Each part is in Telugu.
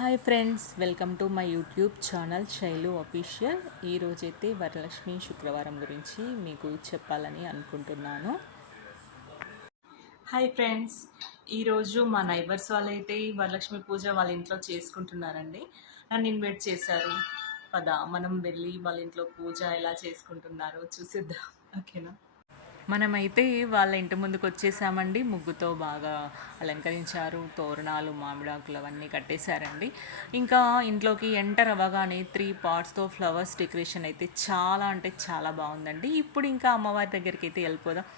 Hi friends, welcome to my YouTube channel Shailu official. ఈరోజైతే వరలక్ష్మి శుక్రవారం గురించి మీకు చెప్పాలని అనుకుంటున్నాను. హాయ్ ఫ్రెండ్స్, ఈరోజు మా నైబర్స్ వాళ్ళైతే వరలక్ష్మి పూజ వాళ్ళ ఇంట్లో చేసుకుంటున్నారండి. నన్ను ఇన్వైట్ చేశారు. పద మనం వెళ్ళి వాళ్ళ ఇంట్లో పూజ ఎలా చేసుకుంటున్నారో చూసిద్దాం. ఓకేనా? మనమైతే వాళ్ళ ఇంటి ముందుకు వచ్చేసామండి. ముగ్గుతో బాగా అలంకరించారు. తోరణాలు, మామిడాకులు అవన్నీ కట్టేశారండి. ఇంకా ఇంట్లోకి ఎంటర్ అవ్వగానే 3 పార్ట్స్తో ఫ్లవర్స్ డెకరేషన్ అయితే చాలా అంటే చాలా బాగుందండి. ఇప్పుడు ఇంకా అమ్మవారి దగ్గరికి అయితే వెళ్ళిపోదాం.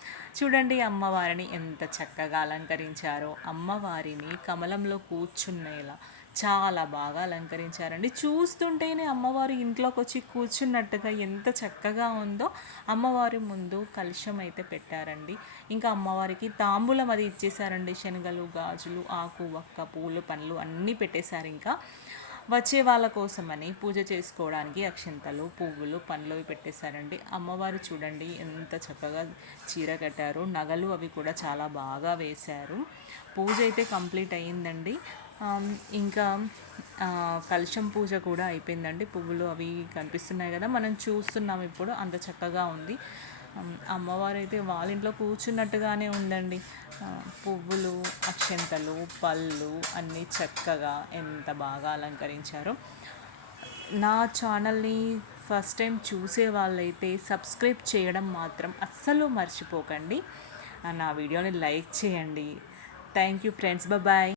చూడండి అమ్మవారిని ఎంత చక్కగా అలంకరించారో. అమ్మవారిని కమలంలో కూర్చునేలా చాలా బాగా అలంకరించారండి. చూస్తుంటేనే అమ్మవారు ఇంట్లోకి వచ్చి కూర్చున్నట్టుగా ఎంత చక్కగా ఉందో. అమ్మవారి ముందు కలశం అయితే పెట్టారండి. ఇంకా అమ్మవారికి తాంబూలం అది ఇచ్చేసారండి. శనగలు, గాజులు, ఆకు, వక్క, పూలు, పండ్లు అన్నీ పెట్టేశారు. ఇంకా వచ్చే వాళ్ళ కోసమని పూజ చేసుకోవడానికి అక్షింతలు, పువ్వులు, పండ్లు అవి పెట్టేశారండి. అమ్మవారు చూడండి ఎంత చక్కగా చీర కట్టారు. నగలు అవి కూడా చాలా బాగా వేశారు. పూజ అయితే కంప్లీట్ అయ్యిందండి. ఇంకా కలశం పూజ కూడా అయిపోయిందండి. పువ్వులు అవి కనిపిస్తున్నాయి కదా, మనం చూస్తున్నాం ఇప్పుడు. అంత చక్కగా ఉంది. అమ్మవారు అయితే వాళ్ళ ఇంట్లో కూర్చున్నట్టుగానే ఉందండి. పువ్వులు, అక్షంతలు, పళ్ళు అన్నీ చక్కగా ఎంత బాగా అలంకరించారు. నా ఛానల్ని ఫస్ట్ టైం చూసే వాళ్ళైతే సబ్స్క్రైబ్ చేయడం మాత్రం అస్సలు మర్చిపోకండి. నా వీడియోని లైక్ చేయండి. Thank you friends, bye.